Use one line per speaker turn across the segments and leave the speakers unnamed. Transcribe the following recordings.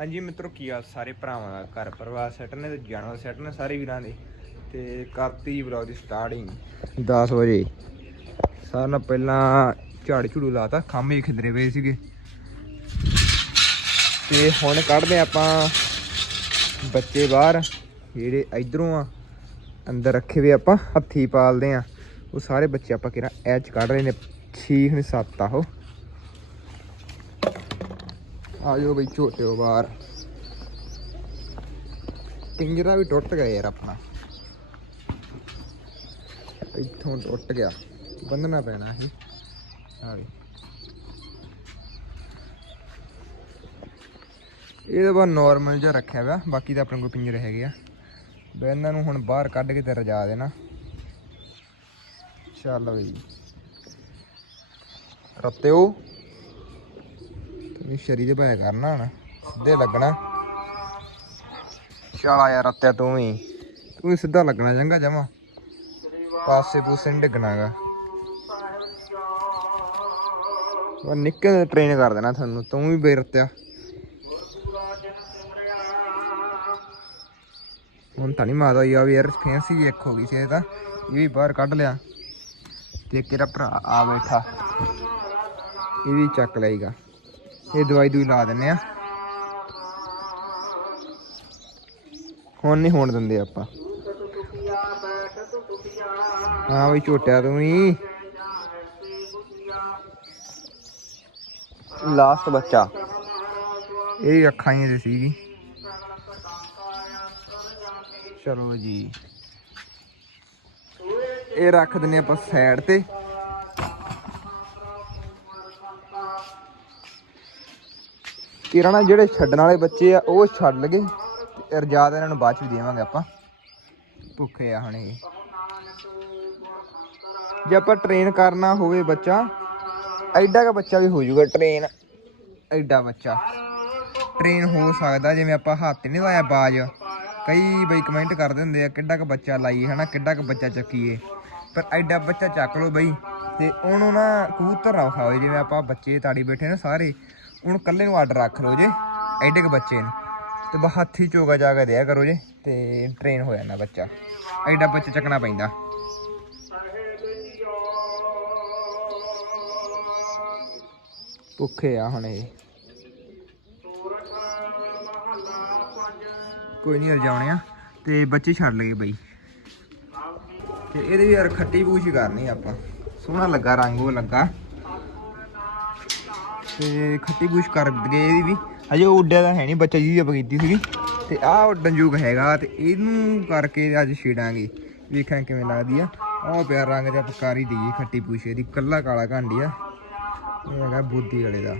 ਹਾਂਜੀ ਮਿੱਤਰੋ, ਕੀ ਆ ਸਾਰੇ ਭਰਾਵਾਂ ਦਾ? ਘਰ ਪਰਿਵਾਰ ਸੈੱਟ ਨੇ ਤੇ ਜਾਨਵਰ ਸੈੱਟ ਨੇ ਸਾਰੇ ਵੀਰਾਂ ਦੇ। ਤੇ ਕਰਤੀ ਵਲੌਗ ਦੀ ਸਟਾਰਟਿੰਗ 10 ਵਜੇ। ਸਾਰਿਆਂ ਨਾਲ ਪਹਿਲਾਂ ਝਾੜ ਝੂੜੂ ਲਾਤਾ ਖਾਂਬੇ ਖਿੰਦਰੇ ਪਏ ਸੀਗੇ। ਤੇ ਹੁਣ ਕੱਢਦੇ ਆਪਾਂ ਬੱਚੇ ਬਾਹਰ। ਜਿਹੜੇ ਇਧਰੋਂ ਆ, ਅੰਦਰ ਰੱਖੇ ਵੇ ਆਪਾਂ, ਹੱਥੀ ਪਾਲਦੇ ਆ ਉਹ ਸਾਰੇ ਬੱਚੇ ਆਪਾਂ ਕਿਹੜਾ ਐਚ ਕੱਢ ਰਹੇ ਨੇ 6 ਨੇ 7 ਆਹੋ ਆ ਜਾਓ ਬਈ ਛੋਟੇ ਹੋ ਬਾਹਰ। ਪਿੰਜਰਾ ਵੀ ਟੁੱਟ ਗਿਆ ਯਾਰ ਆਪਣਾ। ਇੱਥੋਂ ਟੁੱਟ ਗਿਆ। ਬੰਨਣਾ ਪੈਣਾ ਸੀ। ਆ ਵੀ। ਇਹਦੇ ਬਾਅਦ ਨਾਰਮਲ ਜਿਹਾ ਰੱਖਿਆ ਵਾ, ਬਾਕੀ ਤਾਂ ਆਪਣੇ ਕੋਲ ਪਿੰਜਰੇ ਹੈਗੇ ਆ। ਬਈ ਇਹਨਾਂ ਨੂੰ ਹੁਣ ਬਾਹਰ ਕੱਢ ਕੇ ਤੇ ਰਜਾ ਦੇਣਾ। ਚੱਲ ਬਈ। ਰੱਤਿਓ। ਤੂੰ ਸ਼ਰੀ ਦੇ ਭਾਇਆ ਕਰਨਾ ਹੁਣ, ਸਿੱਧੇ ਲੱਗਣਾ। ਚੱਲ ਆ ਯਾਰ, ਰੱਤਿਆ ਤੂੰ ਵੀ। ਤੂੰ ਵੀ ਸਿੱਧਾ ਲੱਗਣਾ ਚੰਗਾ ਜਮਾ। ਪਾਸੇ ਪੂਸੇ ਨਹੀਂ ਡਿੱਗਣਾਗਾ ਉਹ ਨਿੱਕੇ ਟ੍ਰੇਨ ਕਰ ਦੇਣਾ ਤੁਹਾਨੂੰ, ਤੂੰ ਵੀ ਬੇਰਤਿਆ ਹੁਣ ਤਾਂ ਨਹੀਂ ਮਾਦਾ ਆ ਵੀ ਯਾਰ ਫੈਂਸੀ ਇੱਕ ਹੋ ਗਈ ਸੀ ਇਹ ਤਾਂ। ਇਹ ਵੀ ਬਾਹਰ ਕੱਢ ਲਿਆ। ਤੇ ਤੇਰਾ ਭਰਾ ਆ ਬੈਠਾ। ਇਹ ਵੀ ਚੱਕ ਲਏਗਾ। ਇਹ ਦਵਾਈ ਦੂਈ ਲਾ ਦਿੰਨੇ ਆ। ਹੁਣ ਨਹੀਂ ਹੋਣ ਦਿੰਦੇ ਆਪਾਂ। ਹਾਂ ਵੀ ਝੋਟਿਆ ਤੂੰ ਹੀ ਲਾਸਟ ਬੱਚਾ। ਇਹ ਅੱਖਾਂ ਹੀ ਸੀਗੀ। ਚਲੋ ਜੀ। ਇਹ ਰੱਖ ਦਿੰਨੇ ਆਪਾਂ ਸਾਈਡ ਤੇ। ਕਿਰਣਾ ਜਿਹੜੇ ਛੱਡਣ ਵਾਲੇ ਬੱਚੇ ਆ, ਉਹ ਛੱਡ ਲਗੇ। ਤੇ ਰਜਾਦ ਇਹਨਾਂ ਨੂੰ ਬਾਅਦ ਚ ਵੀ ਦੇਵਾਂਗੇ ਆਪਾਂ। ਭੁੱਖੇ ਆ ਹੁਣ ਜੇ ਆਪਾਂ ਟ੍ਰੇਨ ਕਰਨਾ ਹੋਵੇ ਬੱਚਾ, ਐਡਾ ਕਾ ਬੱਚਾ ਵੀ ਹੋ ਜਾਊਗਾ ਟ੍ਰੇਨ ਐਡਾ ਬੱਚਾ। ਟ੍ਰੇਨ ਹੋ ਸਕਦਾ, ਜਿਵੇਂ ਆਪਾਂ ਹੱਥ ਨਹੀਂ ਲਾਇਆ ਬਾਜ। ਕਈ ਬਈ ਕਮੈਂਟ ਕਰਦੇ ਹੁੰਦੇ ਆ, ਕਿੱਡਾ ਕ ਬੱਚਾ ਲਾਈਏ, ਹਨਾ? ਕਿੱਡਾ ਕ ਬੱਚਾ ਚੱਕੀਏ। ਪਰ ਐਡਾ ਬੱਚਾ ਚੱਕ ਲਓ ਬਈ, ਤੇ ਉਹਨੂੰ ਨਾ ਕਬੂਤਰ ਨਾ ਖਾਓ ਜਿਵੇਂ ਆਪਾਂ ਬੱਚੇ, ਤਾੜੀ ਬੈਠੇ ਨੇ ਸਾਰੇ। ਹੁਣ ਕੱਲੇ ਨੂੰ ਆਰਡਰ ਰੱਖ ਲਓ ਜੇ, ਐਡੇ ਕ ਬੱਚੇ ਨੂੰ। ਤੇ ਬਸ ਹੱਥੀ ਚੋਗਾ ਜਾ ਕੇ ਦਿਆ ਕਰੋ ਜੇ, ਤੇ ਟ੍ਰੇਨ ਹੋ ਜਾਂਦਾ ਬੱਚਾ। ਐਡਾ ਬੱਚਾ ਚੱਕਣਾ ਪੈਂਦਾ। ਭੁੱਖੇ ਆ ਹੁਣ ਇਹ। ਕੋਈ ਨਹੀਂ ਰਜਾਉਣੇ ਆ, ਤੇ ਬੱਚੇ ਛੱਡ ਲਏ ਬਈ। ਤੇ ਇਹਦੇ ਯਾਰ ਖੱਟੀ ਪੂਛ ਕਰਨੀ ਆਪਾਂ। ਸੋਹਣਾ ਲੱਗਾ, ਰੰਗ ਉਹ ਲੱਗਾ। ਤੇ ਖੱਟੀ ਪੂਛ ਕਰ ਦਗੇ ਇਹਦੀ ਵੀ। ਹਜੇ ਉਹ ਉੱਡਿਆ ਤਾਂ ਹੈ ਨਹੀਂ, ਬੱਚਾ ਜੀ ਆਪਾਂ ਕੀਤੀ ਸੀਗੀ। ਤੇ ਆਹ ਉੱਡਣ ਜੂਗ ਹੈਗਾ ਤੇ ਇਹਨੂੰ ਕਰਕੇ ਅੱਜ ਛੇੜਾਂਗੇ। ਵੇਖਾਂ ਕਿਵੇਂ ਲੱਗਦੀ ਆ। ਉਹ ਪਿਆ ਰੰਗ ਤੇ ਆਪਾਂ ਕਰ ਹੀ ਦਈਏ ਖੱਟੀ ਪੂਛ ਇਹਦੀ। ਕੱਲਾ ਕਾਲਾ ਘਾਂਡੀ ਆ। ਇਹ ਹੈਗਾ ਬੂਦੀ ਵਾਲੇ ਦਾ।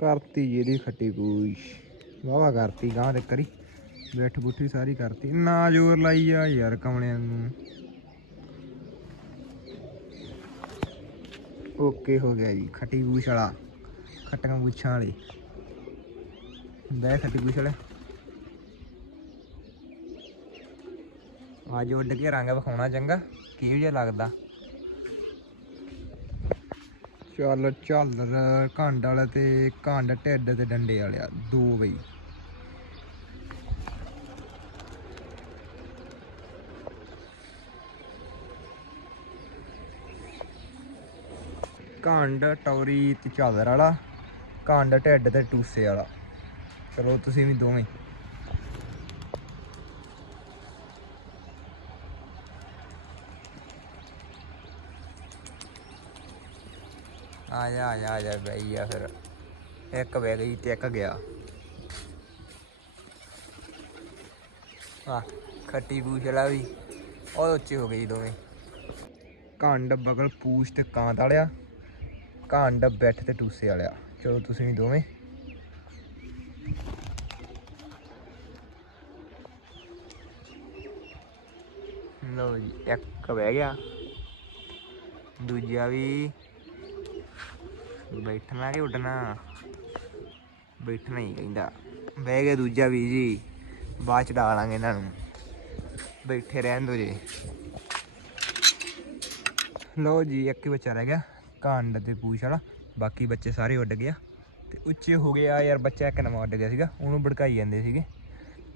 ਕਰਤੀ ਜਿਹੜੀ ਖੱਟੀ ਪੂਛ। ਵਾਵਾ ਕਰਤੀ ਗਾਂ ਤੇ ਕਰੀ। ਬੈਠ ਬੁੱਠੀ ਸਾਰੀ ਕਰਤੀ। ਨਾ ਜ਼ੋਰ ਲਾਈ ਆ ਯਾਰ ਕਮਲਿਆਂ ਨੂੰ। ਓਕੇ ਹੋ ਗਿਆ ਜੀ, ਖੱਟੀ ਪੂਛ ਵਾਲਾ, ਖੱਟੀਆਂ ਪੂਛਾਂ ਵਾਲੀ। ਬੈ ਖੱਟੀ ਪੂਛ ਵਾਲਾ। ਅੱਜ ਉੱਡ ਕੇ ਰੰਗ ਵਿਖਾਉਣਾ ਚੰਗਾ, ਕਿਹੋ ਜਿਹਾ ਲੱਗਦਾ? ਚੱਲ ਚੱਲ ਘੰਡ ਵਾਲਾ ਤੇ ਘੰਡ ਢਿੱਡ ਤੇ ਡੰਡੇ ਵਾਲਿਆ, ਦੋ ਬਈ। ਘੰਡ, ਟੌਰੀ ਤੇ ਝਾਲਰ ਵਾਲਾ, ਘੰਡ, ਢਿੱਡ ਤੇ ਟੂਸੇ ਵਾਲਾ। ਚਲੋ ਤੁਸੀਂ ਵੀ ਦੋਵੇਂ। ਆ ਜਾ ਆ ਜਾ ਆ ਜਾ ਬਈ, ਆ ਫਿਰ। ਇੱਕ ਵੇ ਗਈ ਤੇ ਇੱਕ ਗਿਆ। ਆ, ਖੱਟੀ ਪੂਛ ਵਾਲਾ ਵੀ। ਉਹ ਉੱਚੀ ਹੋ ਗਈ ਦੋਵੇਂ। ਕਾਂਡ ਬਗਲ, ਪੂਛ ਤੇ ਕਾਂਤ ਵਾਲਿਆ। ਕਾਂਡ ਬੈਠ ਤੇ ਟੂਸੇ ਵਾਲਿਆ। ਚਲੋ ਤੁਸੀਂ ਵੀ ਦੋਵੇਂ। ਲਓ ਜੀ, ਇੱਕ ਬਹਿ ਗਿਆ। ਦੂਜਾ ਵੀ ਬੈਠਣਾ ਕਿ ਉੱਡਣਾ? ਬੈਠਣਾ ਹੀ ਕਹਿੰਦਾ। ਬਹਿ ਗਿਆ ਦੂਜਾ ਵੀ ਜੀ। ਬਾਅਦ ਚ ਡਾਲਾਂਗੇ ਇਹਨਾਂ ਨੂੰ। ਬੈਠੇ ਰਹਿਣ ਦੋ ਜੀ। ਲਓ ਜੀ, ਇੱਕ ਹੀ ਬੱਚਾ ਰਹਿ ਗਿਆ। ਕਾਂਡ ਤੇ ਪੂਛ ਵਾਲਾ, ਬਾਕੀ ਬੱਚੇ ਸਾਰੇ ਉੱਡ ਗਿਆ ਤੇ ਉੱਚੇ ਹੋ ਗਿਆ ਯਾਰ, ਬੱਚਾ ਇੱਕ ਨਵਾਂ ਉੱਡ ਗਿਆ ਸੀਗਾ, ਉਹਨੂੰ ਭੜਕਾਈ ਜਾਂਦੇ ਸੀਗੇ,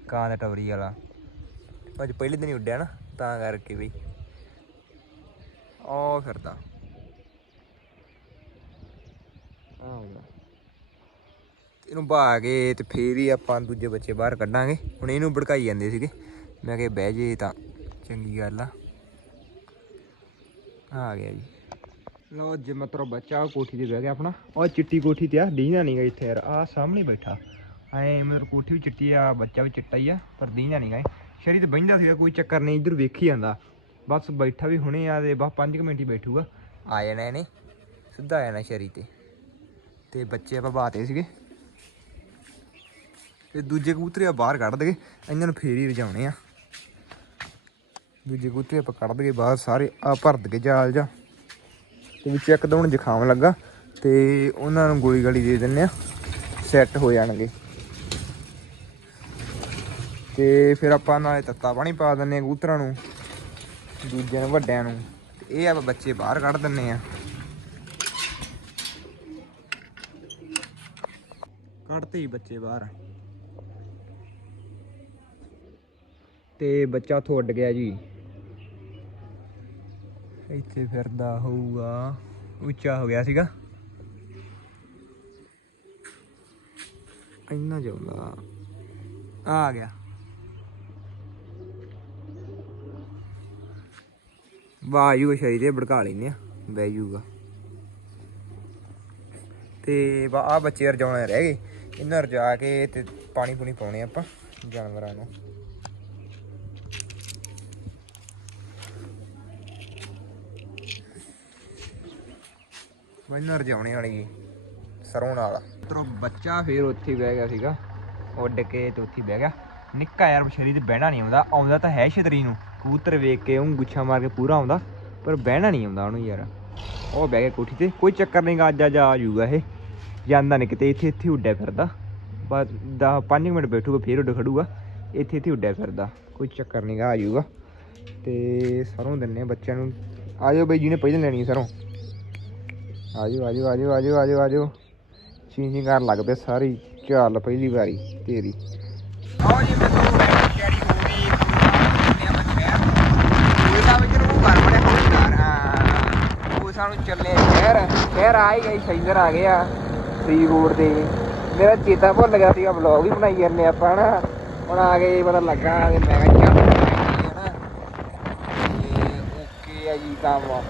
ਕਾਂ ਦਾ ਟਵਰੀ ਵਾਲਾ। ਅੱਜ ਪਹਿਲੇ ਦਿਨ ਹੀ ਉੱਡਿਆ ਨਾ, ਤਾਂ ਕਰਕੇ ਬਈ। ਉਹ ਫਿਰਦਾ। ਆ ਇਹਨੂੰ ਬਹਾ ਕੇ ਤੇ ਫੇਰ ਹੀ ਆਪਾਂ ਦੂਜੇ ਬੱਚੇ ਬਾਹਰ ਕੱਢਾਂਗੇ। ਹੁਣ ਇਹਨੂੰ ਭੜਕਾਈ ਜਾਂਦੇ ਸੀਗੇ। ਮੈਂ ਕਿਹਾ ਬਹਿ ਜੇ ਤਾਂ, ਚੰਗੀ ਗੱਲ ਆ। ਆ ਗਿਆ ਜੀ। ਲਓ ਜੇ ਮਤਲਬ ਬੱਚਾ ਕੋਠੀ ਤੇ ਬਹਿ ਗਿਆ ਆਪਣਾ। ਉਹ ਚਿੱਟੀ ਕੋਠੀ ਤੇ ਆ, ਦੀਨਾ ਨਹੀਂਗਾ ਇੱਥੇ ਯਾਰ ਆ ਸਾਹਮਣੇ ਬੈਠਾ। ਐ ਮਤਲਬ ਕੋਠੀ ਵੀ ਚਿੱਟੀ ਆ, ਬੱਚਾ ਵੀ ਚਿੱਟਾ ਹੀ ਆ, ਪਰ ਦੀਨਾ ਨਹੀਂਗਾ ਸ਼ਰੀ ਤੇ ਬਹਿੰਦਾ ਸੀਗਾ, ਕੋਈ ਚੱਕਰ ਨਹੀਂ, ਇੱਧਰ ਵੇਖੀ ਜਾਂਦਾ। ਬਸ ਬੈਠਾ ਵੀ ਹੁਣੇ ਆ ਤੇ ਬਸ 5 ਮਿੰਟ ਹੀ ਬੈਠੂਗਾ। ਆ ਜਾਣਾ ਇਹਨੇ, ਸਿੱਧਾ ਆ ਜਾਣਾ ਸ਼ਰੀ ਤੇ। ਤੇ ਬੱਚੇ ਆਪਾਂ ਬਾਤੇ ਸੀਗੇ। ਤੇ ਦੂਜੇ ਕਬੂਤਰੇ ਆ ਬਾਹਰ ਕੱਢ ਦਗੇ, ਇਹਨਾਂ ਨੂੰ ਫੇਰ ਹੀ ਰਜਾਉਣੇ ਆ। ਦੂਜੇ ਕਬੂਤਰੇ ਆਪਾਂ ਕੱਢ ਦਗੇ, ਬਾਹਰ ਸਾਰੇ ਆ ਭਰ ਦਗੇ ਜਾਲ ਜਾ। ਤੇ ਵਿੱਚ ਇੱਕ ਦੋ ਨੂੰ ਜ਼ੁਕਾਮ ਲੱਗਾ ਤੇ ਉਹਨਾਂ ਨੂੰ ਗੋਲੀ ਗਾਲੀ ਦੇ ਦਿੰਨੇ ਆ ਸੈੱਟ ਹੋ ਜਾਣਗੇ। ਤੇ ਫਿਰ ਆਪਾਂ ਨਾਲੇ ਤੱਤਾ ਪਾਣੀ ਪਾ ਦਿੰਨੇ ਆ ਕਬੂਤਰਾਂ ਨੂੰ, ਦੂਜਿਆਂ ਨੂੰ, ਵੱਡਿਆਂ ਨੂੰ। ਇਹ ਆਪਾਂ ਬੱਚੇ ਬਾਹਰ ਕੱਢ ਦਿੰਨੇ ਆ ਕੱਢਤੇ ਹੀ ਬੱਚੇ ਬਾਹਰ। ਤੇ ਬੱਚਾ ਉੱਥੋਂ ਉੱਡ ਗਿਆ ਜੀ। ਇੱਥੇ ਫਿਰਦਾ ਹੋਊਗਾ। ਉੱਚਾ ਹੋ ਗਿਆ ਸੀਗਾ। ਇੰਨਾ ਜਾਉਂਦਾ। ਆ ਗਿਆ। ਵਾਯੂ ਸ਼ਰੀ ਤੇ ਭੜਕਾ ਲੈਨੇ ਆ। ਬਹਿ ਜੂਗਾ ਤੇ ਆ ਬੱਚੇ ਰਜਾਉਣੇ ਰਹਿ ਗਏ। ਇਹਨਾਂ ਰਜਾ ਕੇ ਤੇ ਪਾਣੀ ਪੂਣੀ ਪਾਉਣੇ ਆਪਾਂ ਜਾਨਵਰਾਂ ਨੂੰ। ਮੈਨੂੰ ਰਜਾਉਣੇ ਵਾਲੀ ਜੀ ਸਰੋਂ ਨਾਲ। ਤਰੋ ਬੱਚਾ ਫੇਰ ਉੱਥੇ ਬਹਿ ਗਿਆ ਸੀਗਾ। ਉੱਡ ਕੇ ਤੇ ਉੱਥੇ ਬਹਿ ਗਿਆ। ਨਿੱਕਾ ਯਾਰ ਬਸ਼ਰੀ ਤੇ ਬਹਿਣਾ ਨਹੀਂ ਆਉਂਦਾ। ਆਉਂਦਾ ਤਾਂ ਹੈ ਛਤਰੀ ਨੂੰ। ਕਬੂਤਰ ਵੇਖ ਕੇ ਉਹ ਗੁੱਛਾ ਮਾਰ ਕੇ ਪੂਰਾ ਆਉਂਦਾ। ਪਰ ਬਹਿਣਾ ਨਹੀਂ ਆਉਂਦਾ ਉਹਨੂੰ ਯਾਰ। ਉਹ ਬਹਿ ਗਿਆ ਕੋਠੀ ਤੇ। ਕੋਈ ਚੱਕਰ ਨਹੀਂ ਗਾ, ਅੱਜ ਅੱਜ ਆ ਜਾਊਗਾ ਇਹ। ਜਾਂਦਾ ਨਹੀਂ ਕਿਤੇ। ਇੱਥੇ ਇੱਥੇ ਉੱਡਿਆ ਫਿਰਦਾ। ਬਸ 5 ਮਿੰਟ ਬੈਠੂਗਾ, ਫੇਰ ਉੱਡ ਖੜੂਗਾ। ਇੱਥੇ ਇੱਥੇ ਉੱਡਿਆ ਫਿਰਦਾ। ਕੋਈ ਚੱਕਰ ਨਹੀਂ ਗਾ, ਆ ਜਾਊਗਾ। ਤੇ ਸਰੋਂ ਦਿੰਨੇ ਬੱਚਿਆਂ ਨੂੰ। ਆ ਜਾਓ ਬਈ ਜੀ ਨੇ ਪਹਿਲਾਂ ਲੈਣੀ ਹੈ ਸਰੋਂ। ਆਜੋ ਆਜੋ ਆਜੋ ਆਜੋ ਆਜੋ ਆਜੋ। ਚੀਂ ਚੀਂ ਕਰਨ ਲੱਗ ਸਾਰੀ ਚੱਲ ਪਹਿਲੀ ਵਾਰੀ, ਤੇਰੀ। ਆਓ ਜੀ ਮੈਂ ਤੁਹਾਨੂੰ ਸ਼ੈਰੀ ਹੋ ਗਈ ਪੂਰਾ ਬੱਚਿਆ ਕੋਈ ਤਾਂ ਵਿੱਚ ਨੂੰ ਘਰ ਬੜੇ ਹੋਣਦਾਰ ਹਾਂ। ਉਹ ਸਾਨੂੰ ਚੱਲੇ ਸ਼ਹਿਰ ਸ਼ਹਿਰ ਆ ਹੀ ਗਈ ਸ਼ੈਲਰ ਆ ਗਿਆ ਫਰੀਦਕੋਟ ਤੇ। ਮੇਰਾ ਚੇਤਾ ਭੁੱਲ ਗਿਆ ਸੀਗਾ ਵਲੌਗ ਵੀ ਬਣਾਈ ਜਾਂਦੇ ਆਪਾਂ ਨਾ। ਹੁਣ ਆ ਗਏ, ਪਤਾ ਲੱਗਾ ਮੈਂ ਕਿਹਾ ਚੱਲ ਬਣਾਈਏ ਓਕੇ ਆ ਜੀ, ਕੰਮ।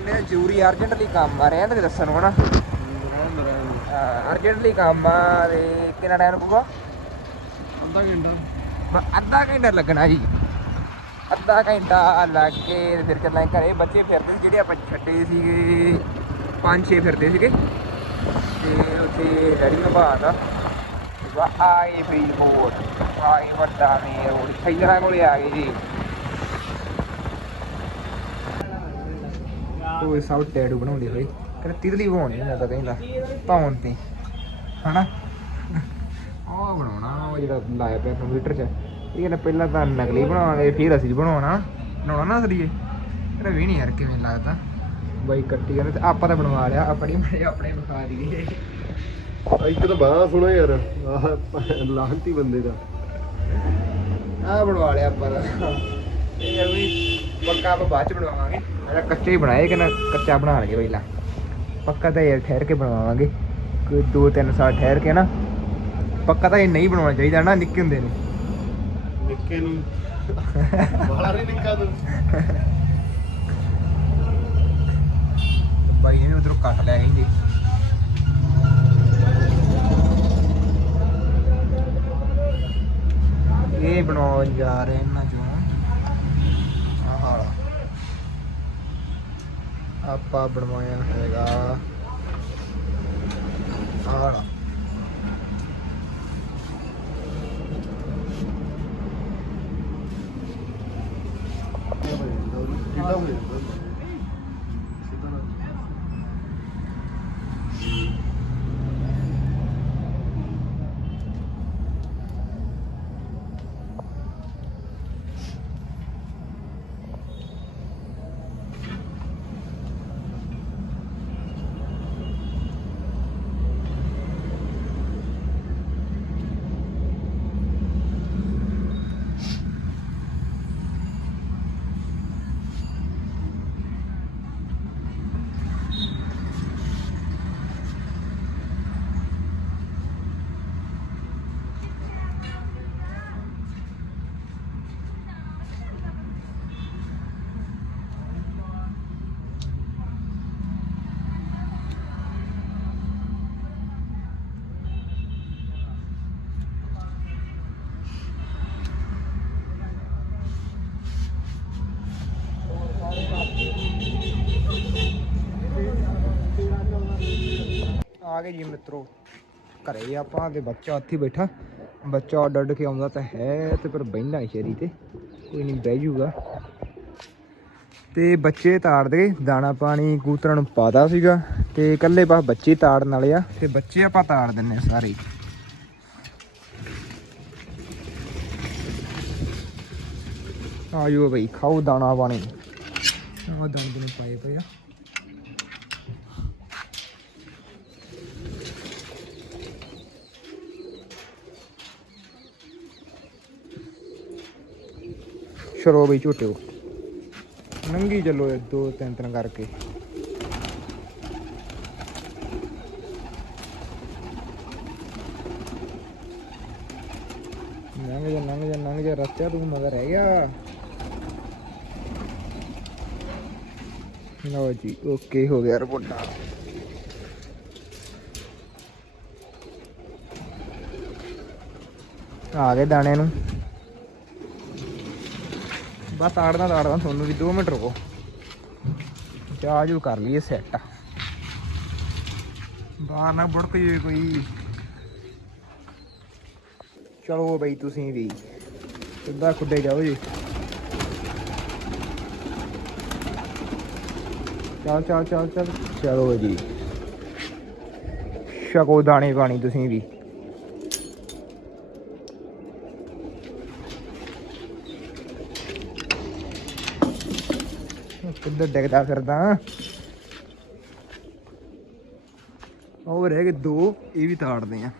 ਮੁੰਡੇ ਦਾ ਜ਼ਰੂਰੀ ਅਰਜੈਂਟਲੀ ਕੰਮ ਆ ਰਿਹਾ ਤੇ ਦੱਸਣ ਹਨਾ ਅਰਜੈਂਟਲੀ ਕੰਮ ਆ ਤੇ ਕਿੰਨਾ ਟਾਈਮ ਲੱਗੂਗਾ?
ਅੱਧਾ ਘੰਟਾ।
ਅੱਧਾ ਘੰਟਾ ਲੱਗਣਾ ਜੀ। ਅੱਧਾ ਘੰਟਾ ਲੱਗ ਕੇ ਫਿਰ ਚੱਲਾਂ ਘਰੇ। ਬੱਚੇ ਫਿਰਦੇ ਸੀ ਜਿਹੜੇ ਆਪਾਂ ਛੱਡੇ ਸੀਗੇ ਪੰਜ ਛੇ ਫਿਰਦੇ ਸੀਗੇ। ਤੇ ਉੱਥੇ ਡੈਡੀ ਨੂੰ ਬਾਅਦ ਵਾ ਆਏ ਫਰੀਦਕੋਟ। ਆਏ ਵੱਡਾ ਮੇ ਰੋਡ। ਖੈਲਰਾਂ ਕੋਲੇ ਆ ਗਏ ਜੀ। ਉਹ ਸਭ ਟੈਡੂ ਬਣਾਉਂਦੇ ਹੋਏ ਕਹਿੰਦਾ ਤਿਤਲੀ ਬਣਾਉਣੀ ਮੈਂ ਤਾਂ ਕਹਿੰਦਾ ਧੌਣ ਤੇ। ਹਨਾ? ਉਹ ਬਣਾਉਣਾ ਉਹ ਜਿਹੜਾ ਲਾਇਆ ਪਿਆ ਕੰਪਿਊਟਰ 'ਚ। ਇਹ ਕਹਿੰਦਾ ਪਹਿਲਾਂ ਤਾਂ ਨਕਲੀ ਬਣਾਵਾਂਗੇ ਫਿਰ ਅਸੀਂ ਬਣਾਉਣਾ। ਬਣਾਉਣਾ ਨਾ ਅਸਲੀ ਇਹ। ਕਹਿੰਦਾ ਵੀ ਨਹੀਂ ਯਾਰ ਕਿਵੇਂ ਲੱਗਦਾ। ਬਾਈ ਕੱਟੀ ਕਹਿੰਦੇ ਤੇ ਆਪਾਂ ਤਾਂ ਬਣਵਾ ਲਿਆ ਆਪਣੀ ਬਣੇ ਆਪਣੇ ਵਿਖਾ ਦਈਏ।
ਇੱਕ ਤਾਂ ਬੜਾ ਸੋਹਣਾ ਯਾਰ ਆਹ ਲਾਹਨਤੀ ਬੰਦੇ ਦਾ।
ਆਹ ਬਣਵਾ ਲਿਆ ਆਪਾਂ ਇਹ ਵੀ ਪੱਕਾ ਆਪਾਂ ਬਾਅਦ ਚ ਬਣਵਾਵਾਂਗੇ। ਅਜਾ ਕੱਚਾ ਹੀ ਬਣਾਏ ਕਿ ਨਾ ਕੱਚਾ ਬਣਾ ਲਗੇ ਪਹਿਲਾਂ। ਪੱਕਾ ਤਾਂ ਯਾਰ ਠਹਿਰ ਕੇ ਬਣਵਾਵਾਂਗੇ। ਕੋਈ 2-3 ਸਾਲ ਠਹਿਰ ਕੇ ਨਾ ਪੱਕਾ ਤਾਂ ਇਹ ਨਹੀਂ ਬਣਾਉਣਾ ਚਾਹੀਦਾ ਨਾ ਨਿੱਕੇ ਹੁੰਦੇ ਨੇ।
ਨਿੱਕੇ ਨੂੰ ਬਾਹਰ ਹੀ ਨਿੱਕਾ ਤੂੰ।
ਬਾਈ ਨੇ ਉਧਰੋਂ ਕੱਟ ਲਿਆ ਕਹਿੰਦੇ ਇਹ ਬਣਾਉਣ ਜਾ ਰਹੇ ਇਹਨਾਂ ਚੋਂ ਆਹ ਵਾਲਾ। ਆਪਾਂ ਬਣਵਾਇਆ ਹੈਗਾ। ਆਹ। ਵਾਲਾ।
ਕਿੱਡਾ
ਆ ਗਏ ਜੀ ਮਿੱਤਰੋ। ਘਰੇ ਆਪਾਂ ਤੇ ਬੱਚਾ ਉੱਥੇ ਬੈਠਾ। ਬੱਚਾ ਉੱਡ ਉੱਡ ਕੇ ਆਉਂਦਾ ਤਾਂ ਹੈ ਤੇ ਪਰ ਬਹਿੰਦਾ ਸ਼ਰੀ ਤੇ। ਕੋਈ ਨਹੀਂ ਬਹਿ ਜਾਊਗਾ। ਤੇ ਬੱਚੇ ਤਾੜ ਦੇ, ਦਾਣਾ ਪਾਣੀ, ਕੂਤਰਾਂ ਨੂੰ ਪਾਦਾ ਸੀਗਾ ਤੇ ਇਕੱਲੇ ਬਸ ਬੱਚੇ ਤਾੜਨ ਵਾਲੇ ਆ। ਤੇ ਬੱਚੇ ਆਪਾਂ ਤਾੜ ਦਿੰਨੇ ਸਾਰੇ। ਹੀ। ਆਇਓ ਬਈ, ਖਾਓ ਦਾਣਾ ਪਾਣੀ। ਉਹ ਦਾਣੇ ਨੂੰ ਪਾਏ ਪਏ ਆ। ਚਲੋ ਬਈ ਝੋਟਿਓ ਨੰਗੀ ਚੱਲੋ ਇਹ ਦੋ ਤਿੰਨ ਤਿੰਨ ਕਰਕੇ। ਨੰਗ ਜਾ ਨੰਗ ਜਾ ਨੰਗ ਜਾ ਰਸਤੇ ਤੂੰ ਮਗਰ ਰਹਿ ਗਿਆ। ਲਓ ਜੀ ਓਕੇ ਹੋ ਗਿਆ ਰਿਪੋਰਟਾ। ਆ ਗਏ ਦਾਣੇ ਨੂੰ। ਬਸ ਤਾੜਦਾ ਤਾੜਦਾ ਤੁਹਾਨੂੰ ਵੀ 2 ਮਿੰਟ ਰੁਕੋ। ਚਾਹ ਜੂ ਕਰ ਲਈਏ ਸੈੱਟ ਬਾਹਰ ਨਾ ਬੁੜਕ ਜੇ ਕੋਈ। ਚਲੋ ਬਈ ਤੁਸੀਂ ਵੀ, ਸਿੱਧਾ ਖੁੱਡੇ ਜਾਓ ਜੀ। ਚੱਲ ਚੱਲ ਚੱਲ ਚੱਲ। ਚਲੋ ਜੀ। ਛਕੋ ਦਾਣੇ ਪਾਣੀ ਤੁਸੀਂ ਵੀ। ਕਿੱਧਰ ਡਿੱਗਦਾ ਫਿਰਦਾ। ਉਹ ਰਹਿ ਗਏ ਦੋ, ਇਹ ਵੀ ਤਾੜਦੇ ਆ।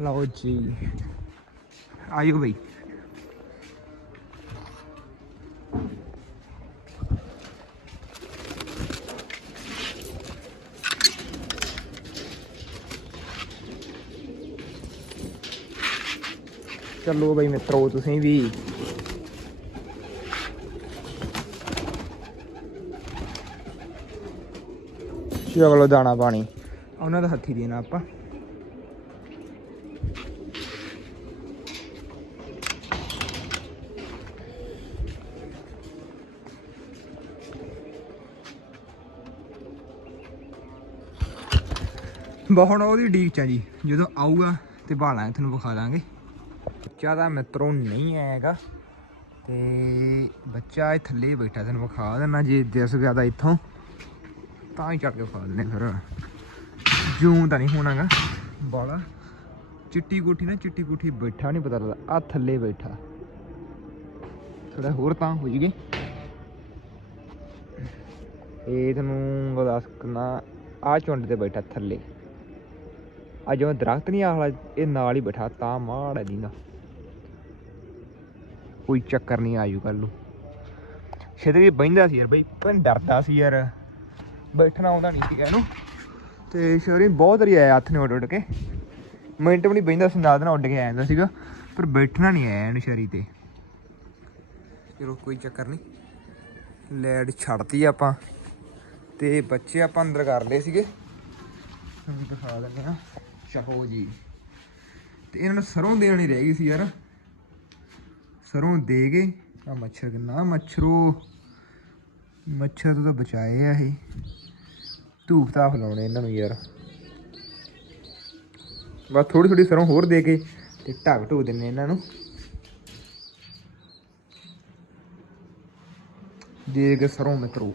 ਲਓ ਜੀ। ਆਇਓ ਬਈ। ਚੱਲੋ ਬਈ ਮਿੱਤਰੋ, ਤੁਸੀਂ ਵੀ। ਚਲੋ ਦਾਣਾ ਪਾਣੀ? ਉਹਨਾਂ ਦਾ ਹੱਥੀ ਦੇਣਾ ਆਪਾਂ। ਬਹੁਤ ਉਹਦੀ ਡੀਕ ਚ ਜੀ। ਜਦੋਂ ਆਊਗਾ ਤੇ ਬਾਲਾਂਗੇ, ਤੁਹਾਨੂੰ ਵਿਖਾ ਦਾਂਗੇ। ਬੱਚਾ ਦਾ ਮਿੱਤਰੋਂ ਨਹੀਂ ਆਏਗਾ। ਤੇ ਬੱਚਾ ਇਹ ਥੱਲੇ ਬੈਠਾ, ਤੈਨੂੰ ਵਿਖਾ ਦੇਣਾ ਜੇ ਦਿਸ ਗਿਆ ਤਾਂ ਇੱਥੋਂ। ਤਾਂ ਹੀ ਚੜ ਕੇ ਵਿਖਾ ਦਿੰਦੇ ਫਿਰ। ਜੂੰ ਤਾਂ ਨਹੀਂ ਹੋਣਾਗਾ। ਬਾਲਾ। ਚਿੱਟੀ ਕੋਠੀ ਨਾ, ਚਿੱਟੀ ਕੋਠੀ ਬੈਠਾ ਨਹੀਂ ਪਤਾ ਲੱਗਦਾ। ਆ ਥੱਲੇ ਬੈਠਾ। ਥੋੜਾ ਹੋਰ ਤਾਂ ਹੋ ਜੀਗੇ ਇਹ ਤੁਹਾਨੂੰ ਦੱਸ ਕਨਾ ਆ ਝੁੰਡ ਤੇ ਬੈਠਾ ਥੱਲੇ। ਆ ਜਿਵੇਂ ਦਰਖਤ ਨਹੀਂ ਆਹਲਾ ਇਹ ਨਾਲ ਹੀ ਬੈਠਾ, ਤਾਂ ਮਾੜ ਮਾੜਾ ਦੀਂਦਾ ਕੋਈ ਚੱਕਰ ਨਹੀਂ ਆਜੂ ਕੱਲ ਨੂੰ। ਛੇਤੇ ਵੀ ਬਹਿੰਦਾ ਸੀ ਯਾਰ ਬਈ ਪਰ ਡਰਦਾ ਸੀ ਯਾਰ। ਬੈਠਣਾ ਆਉਂਦਾ ਨਹੀਂ ਸੀਗਾ ਇਹਨੂੰ। ਤੇ ਸ਼ੋਰੀ ਬਹੁਤ ਵਾਰੀ ਆਇਆ ਹੱਥ ਨੇ ਉੱਡ ਉੱਡ ਕੇ। ਮਿੰਟ ਵੀ ਨਹੀਂ ਬਹਿੰਦਾ ਸੀ, ਨਾਲ ਦੇ ਨਾਲ ਉੱਡ ਕੇ ਆ ਜਾਂਦਾ ਸੀਗਾ। ਪਰ ਬੈਠਣਾ ਨਹੀਂ ਆਇਆ ਇਹਨੂੰ ਸ਼ਰੀ ਤੇ। ਚਲੋ ਕੋਈ ਚੱਕਰ ਨਹੀਂ ਲੈਡ ਛੱਡਤੀ ਆਪਾਂ। ਤੇ ਬੱਚੇ ਆਪਾਂ ਅੰਦਰ ਕਰ ਲਏ ਸੀਗੇ। ਤੁਹਾਨੂੰ ਦਿਖਾ ਦਿੰਦੇ ਆ ਚਾਹੋ ਜੀ। ਤੇ ਇਹਨਾਂ ਨੂੰ ਸਰੋਂ ਦੇਣ ਹੀ ਰਹਿ ਗਈ ਸੀ ਯਾਰ। ਸਰੋਂ ਦੇ ਗਏ। ਆ ਮੱਛਰ ਕਿੰਨਾ ਮੱਛਰੋ। ਮੱਛਰ ਤੋਂ ਤਾਂ ਬਚਾਏ ਆ ਇਹ। ਧੂਪ ਤਾਪ ਲਾਉਣੇ ਇਹਨਾਂ ਨੂੰ ਯਾਰ। ਬਸ ਥੋੜੀ ਥੋੜੀ ਸਰੋਂ ਹੋਰ ਦੇ ਕੇ ਤੇ ਢੱਕ ਢੁਕ ਦਿੰਨੇ ਇਹਨਾਂ ਨੂੰ। ਦੇ ਕੇ ਸਰੋਂ ਮਿੱਤਰੋ।